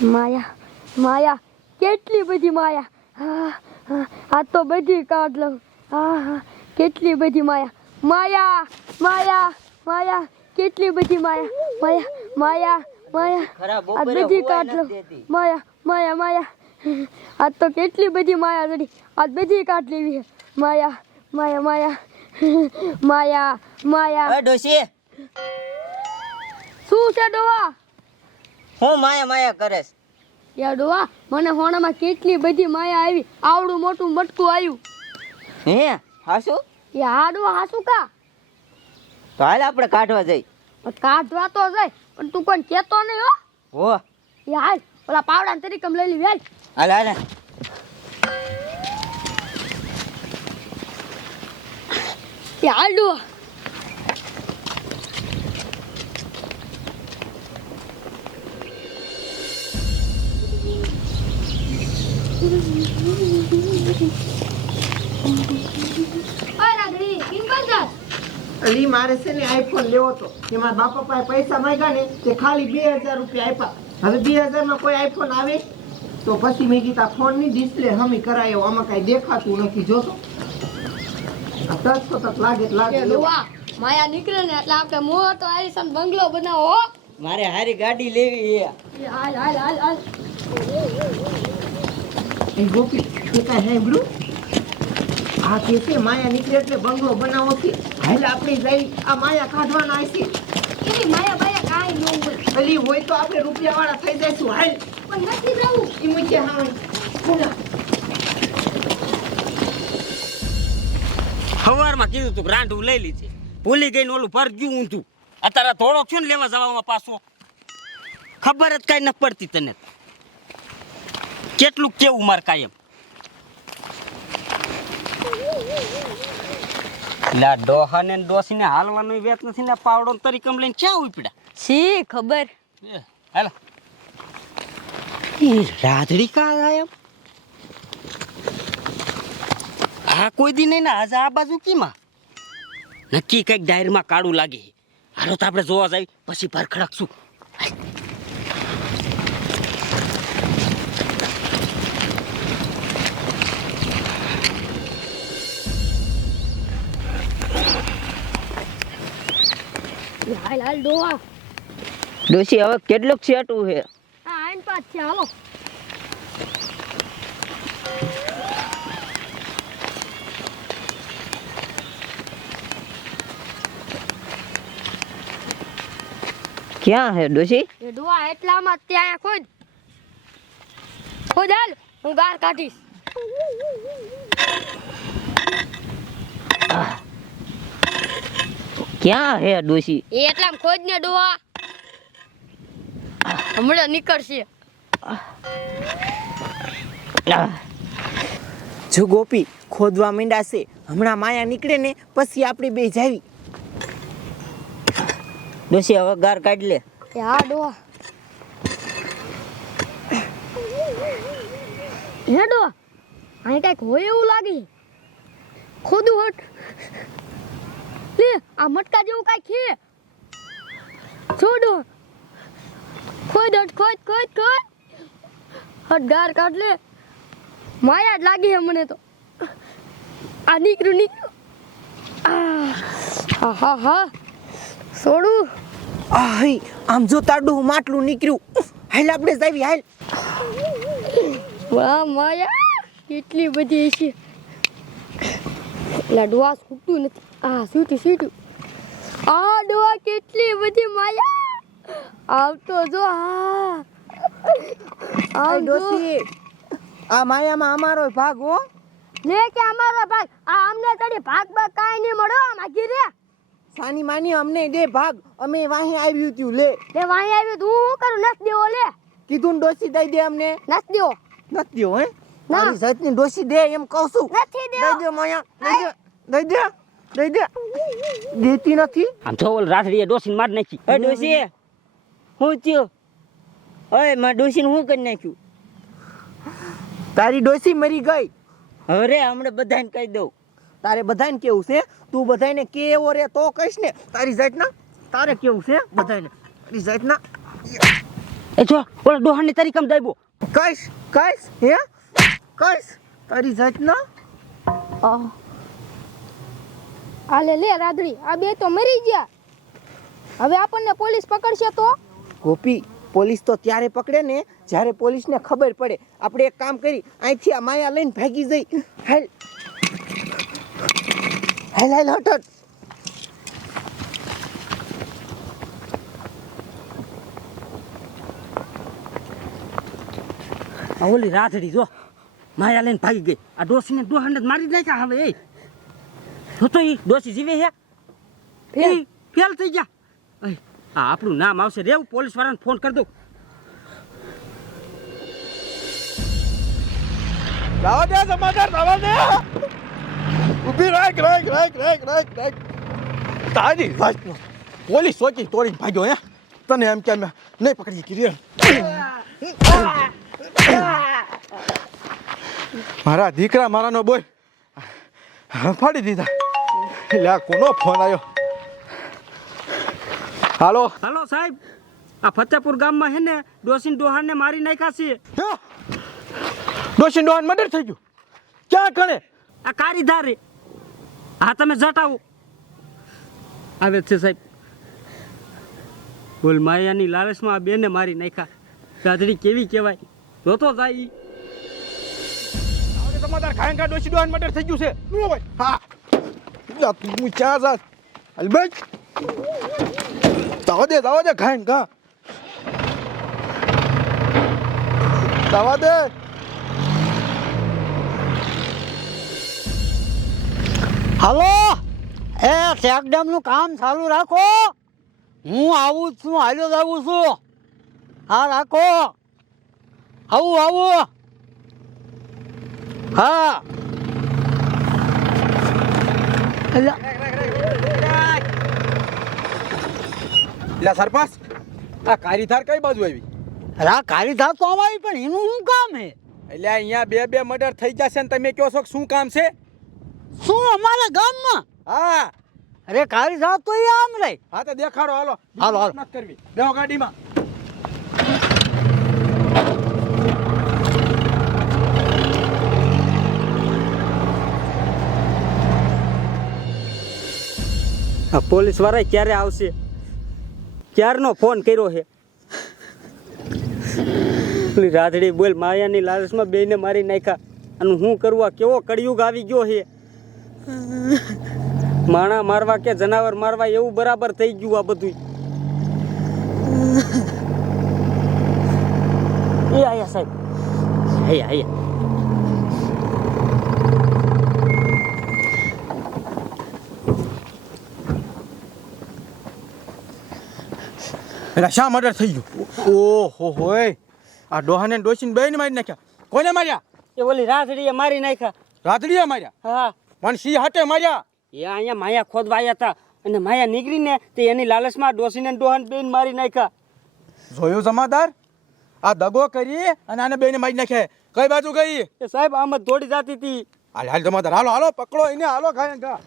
માયા માયા કેટલી બધી માયા? હા હા આ તો બધી કાઢ લઉં. હા હા કેટલી બધી માયા? માયા માયા માયા કેટલી બધી માયા? માયા માયા માયા આ બધી કાઢ લઉં. માયા માયા માયા. આ તો કેટલી બધી માયા જડી આ બધી કાઢ લેવી છે. માયા માયા માયા. માયા માયા. અ શું છે ડોવા હું માયા માયા કરેશ યાર ડોવા મને હોણામાં કેટલી બધી માયા આવી આવડું મોટું મટકું આવ્યું. હે હાસુ? એ હા હાસુ કા? તો હાલ આપણે કાઢવા જઈ. કાઢવા તો જાય પણ તું કોઈ કેતો નહીં હો. હો. એ હાલ ઓલા પાવડા તરીકે લઈ લે વેલ હાલ હાલ. એ હાલ અલી મારે છે ને આઈફોન લેવો તો. એમાં બાપા પાસે પૈસા માંગ્યા ને તે ખાલી બે હજાર રૂપિયા આપ્યા. હવે બે હજારમાં કોઈ આઈફોન આવે? તો પછી મેં કીધા ફોનની ડિસ્પ્લે હમી કરાયો આમાં કાંઈ દેખાતું નથી જોતો આ ટચ તો તક લાગે તો લાગે લેવા માયા નીકળે ને એટલે આપણે મોર તો આરીસન બંગલો બનાવો મારે હારી ગાડી લેવી હાલ હાલ હાલ હાલ. એ ગોપી તે સાંભળ્યું આ કે છે માયા નીકળે એટલે બંગલો બનાવો છે. હાલ આપણે જઈ આ માયા કાઢવાના આવશે એની માયા બાયા કાંઈ ન હોય. અલી હોય તો આપણે રૂપિયા વાળા થઈ જઈશું. હાલ. પણ નથી જવું ઈ મૂકે હા. ખુલા સવારમાં કીધું તું ગ્રાન્ડ લઈ લીધી ભૂલી ગઈ ને ઓલું ભર ગયું ઊંધું. અત્યારે થોડો થયો ને લેવા જવામાં પાછો. ખબર જ કાંઈ ન પડતી તને. કેટલું કેવું માર કાયમ? લા ડોહા ને ડોસી ને હાલવાનો વેત નથી ને પાવડો ને તરીકમ લઈને ક્યાં ઉપડ્યા? શી ખબર? હાલો. રાધડી કા આયમ આ કોઈ દી નહીં ને આજે આ બાજુ કીમાં? નક્કી કંઈક ડાયરમાં કાળું લાગે હાલો તો આપણે જોવા જાય પછી ભર હાલ હાલ ડોહા. ડોશી હવે કેટલુંક છેટું છે? આઈન પાસ છે હાલો. ક્યાં હે ડોશી? એ ડોહા એટલામાં ત્યાં ખોદ ખોદ હાલ હું ગાર કાઢીશ. ક્યાં હે ડોશી? એ એટલા ખોદ ને ડોવા હમણાં નીકળશે. જો ગોપી ખોદવા માંડાશે હમણાં માયા નીકળે ને પછી આપણે બે જાવી. ડોશી હવે ગાર કાઢ લે. એ હા ડોવા હે ડોવા અહીં કંઈક હોય એવું લાગે. ખોદું હટ લે આ મટકા જેવું કંઈક છે? છોડો. ખોદ ખોદ ખોદ ખોદ. હટ ગાર કાઢ લે. માયા જ લાગી છે મને તો. આ નીકળ્યું નીકળ્યું. હા હા હા. છોડું આહી આમ જો તાડું માટલું નીકળ્યું. હાલ આપણે જાવી હાલ. વાહ માયા. કેટલી બધી છે એટલે ડોવા છૂટતું નથી. આ છૂટ્યું છૂટ્યું આ ડોવા કેટલી બધી માયા. આવતો જો હા. આ ડોસી આ માયામાં અમારો ભાગ હો. લે કે અમારો ભાગ. આ અમને તડી ભાગ ભાગ કાંઈ નહીં મળો માગી રે. સાની માની અમને દે ભાગ. અમે વાહી આવ્યું ત્યું લે. લે વાહી આવ્યું તું હું કરું? નસ દેવો લે. કીધું ડોસી દઈ દે અમને. નસ દેવો. નથી દેવો હે. મારી જાતની ડોસી દે એમ કહું છું. નથી દે દઈ દે માયા દઈ દે દઈ દે દઈ દે દેતી નથી. આમ તો ઓલ રાધડીએ ડોસીને માર નાખી. એ ડોસી હું થયો? ઓયમાં ડોસીને હું કરી નાખ્યું? તારી ડોસી મરી ગઈ. અરે હમણાં બધાને કહી દઉં. તારે બધાને કેવું છે? તું બધાને કેવો રે તો કહીશ ને. તારી જાતના તારે કેવું છે? બધાને તારી જાતના. એ જો ઓલા ડોહાની તારી કમ દાયબો. કઈશ કઈશ હે? કઈશ? તારી જાતના આ લે લે રાધડી આ બે તો મરી ગયા. હવે આપણને પોલીસ પકડશે તો? ગોપી પોલીસ તો ત્યારે પકડે ને જ્યારે પોલીસને ખબર પડે. આપણે એક કામ કરી અહીંથી આ માયા લઈને ભાગી જઈ. હાલ. હાલ હાલ હટ હટ. ઓલી રાધડી જો. માયા લઈને ભાગી ગઈ. આ ડોસીને ડોહાને જ મારી નાખ્યા હવે એ. જો તો એ ડોસી જીવે હે? ફેલ. ઈ ફેલ થઈ ગયા. આ આપણું નામ આવશે. રેવું પોલીસ વાળાને ફોન કરી દઉં. રાવા દે સમાચાર રાવા દે. ઊભી રાખ રાખ રાખ રાખ રાખ રાખ. તારી વાતનો પોલીસ ચોકી તોડી ભાગ્યો હે? તને એમ કે અમે નહીં પકડી કીધી મારા દીકરા મારાનો બોય. ફાડી દીધા. એટલે આ કોનો ફોન આવ્યો હાલો. હાલો સાહેબ આ ફતેપુર ગામમાં હે ને ડોસીન ડોહાને મારી નાખ્યા છે. ડોસીન ડોહાન મર્ડર થઈ ગયું? ક્યાં કણે આ કારી ધારે હા તમે જટાવો આવે. છે સાહેબ. બોલ માયાની લાલચમાં આ બેને મારી નાખ્યા. રાધડી કેવી કહેવાય? જોતો જાય ઈ. હવે સમાચાર ખાય ખા ડોશી મર્ડર થઈ ગયું છે. નો ભાઈ હા. તું ચા જા. અલબત દાવા દે દાવા દે ખાય ખા દાવા દે. હાલો? એ ચેકડેમનું કામ ચાલુ રાખો. હું આવું છું હાલ્યો જ આવું છું. હા રાખો. આવું આવું. હા. લા સરપાસ આ કારીધાર કઈ બાજુ આવી? રા કારીધાર તો આવી પણ એનું શું કામ હે? એટલે અહીંયા બે બે મર્ડર થઈ જશે ને તમે કહો છો કે શું કામ છે? શું અમારા ગામમાં? હા. અરે કારીધાર તો એ આમ રહી. હા તો દેખાડો હાલો. હાલો, હાલો. કરવી. બેહો ગાડીમાં. પોલીસવાળા ક્યારે આવશે? ક્યારનો ફોન કર્યો છે? રાધડી બોલ, માયાની લાલચમાં બેને મારી નાખ્યા. અને હું કરવા કેવો કળિયુગ આવી ગયો છે? માણા મારવા કે જનાવર મારવા એવું બરાબર થઈ ગયું આ બધું એ આયા સાહેબ. આયા આયા. એટલે શા મર્ડર થઈ ગયું? ઓહો હોય. આ ડોહાને ડોસીને ડોશીને બેને મારી નાખ્યા. કોને માર્યા? એ ઓલી રાધડીએ મારી નાખ્યા. રાતડીએ માર્યા? હા. પણ સી હાટે માર્યા? એ અહીંયા માયા ખોદવા આવ્યા હતા અને માયા નીકળીને તે એની લાલચમાં ડોસીને ડોહાન બેન મારી નાખ્યા. જોયું જમાદાર? આ દગો કરી અને આને બેને મારી નાખ્યા કઈ બાજુ ગઈ? એ સાહેબ આમ જ દોડી જતી હતી. હાલ હાલ જમાદાર. હાલો હાલો પકડો એને હાલો ખાય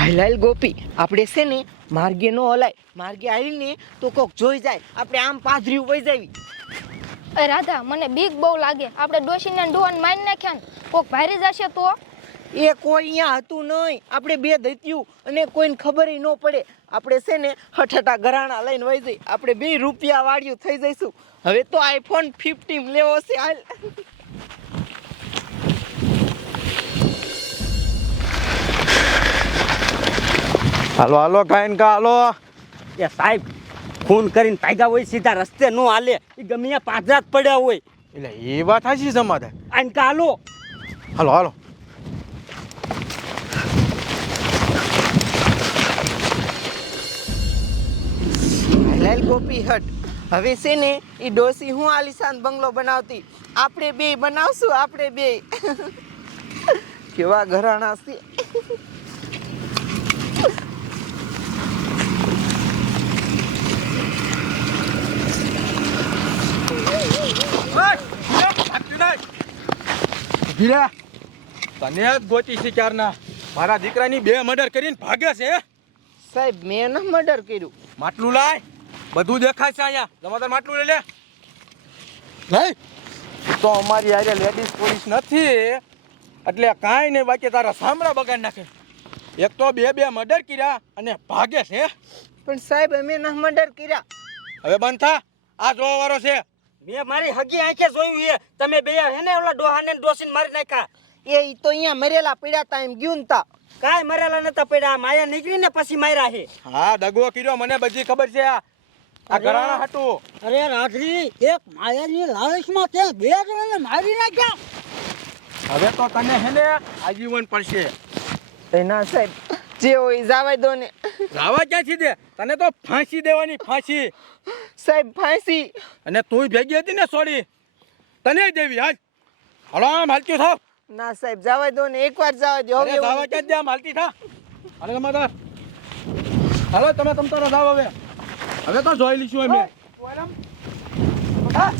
હાલ ગોપી આપણે છે ને માર્ગે ન હલાય માર્ગે આવીને તો કોક જોઈ જાય આપણે આમ પાથરી વહી જાવી. અરે રાધા મને બીક બહુ લાગે. આપણે ડોશીને ડોન મારી નાખ્યા ને કોક ભારી જશે તો? એ કોઈ અહીંયા હતું નહીં. આપણે બે ધત્યું અને કોઈને ખબર ન પડે. આપણે છે ને હઠાટા ઘરાણા લઈને વહી જઈ આપણે બે રૂપિયા વાળ્યું થઈ જઈશું. હવે તો આઈફોન ફિફ્ટીન લેવો છે હાલ. હાલો હાલો ખાય કા હાલો. એ સાહેબ ફોન કરીને ભાગ્યા હોય સીધા રસ્તે નો હાલે. એ ગમે ત્યાં જ પડ્યા હોય. એટલે એ વાત હાચી જમાદાર આને કા હાલો. હાલો હાલો. લાલ ગોપી હટ. હવે છે ને એ ડોસી હું આલિશાન બંગલો બનાવતી? આપણે બે બનાવશું આપણે બે. કેવા ઘરાણા છે ગીરા તને જ ગોતી છે ક્યારના? મારા દીકરાની બે મર્ડર કરીને ભાગે છે સાહેબ મેં ન મર્ડર કર્યું. માટલું લાય. બધું દેખાય છે અહીંયા. જમાદાર માટલું લઈ લે. લઈ તો અમારી આરે લેડીઝ પોલીસ નથી. એટલે કાંઈ નહીં બાકી તારા સામરા બગાડ નાખે. એક તો બે બે મર્ડર કર્યા અને ભાગે છે પણ સાહેબ અમે ન મર્ડર કર્યા. હવે બંધ થા. આ જોવા વાળો છે. મેં મારી હગી આંખે જોયું છે. તમે બે હે ને ઓલા ડોહાને ડોસીને મારી નાખ્યા? એ ઈ તો અહીંયા મરેલા પડ્યા તા એમ ગયું તા. કાંઈ મરેલા નતા પડ્યા. માયા નીકળીને પછી માર્યા છે. હા દગો કર્યો. મને બધી ખબર છે આ. આ ઘરાણા હતું અરે રાજરી એક માયાની લાલચમાં તે બે જણાને મારી નાખ્યા. હવે તો તને હે ને આજીવન પડશે. એના ના સાહેબ જે હોય જાવા દો ને જાવા ક્યાંથી દે તને તો ફાંસી દેવાની ફાંસી સાહેબ ફાંસી અને તું ભેગી હતી ને સોડી તને દેવી હાલ હલો આમ હાલતી થાવ ના સાહેબ જવા દો ને એકવાર જાવા દો હવે ક્યાં દે આમ હાલતી થા અરે તમારા હાલો તમે તમ તારો દાવ હવે હવે તો જોઈ લઈશું અમે હા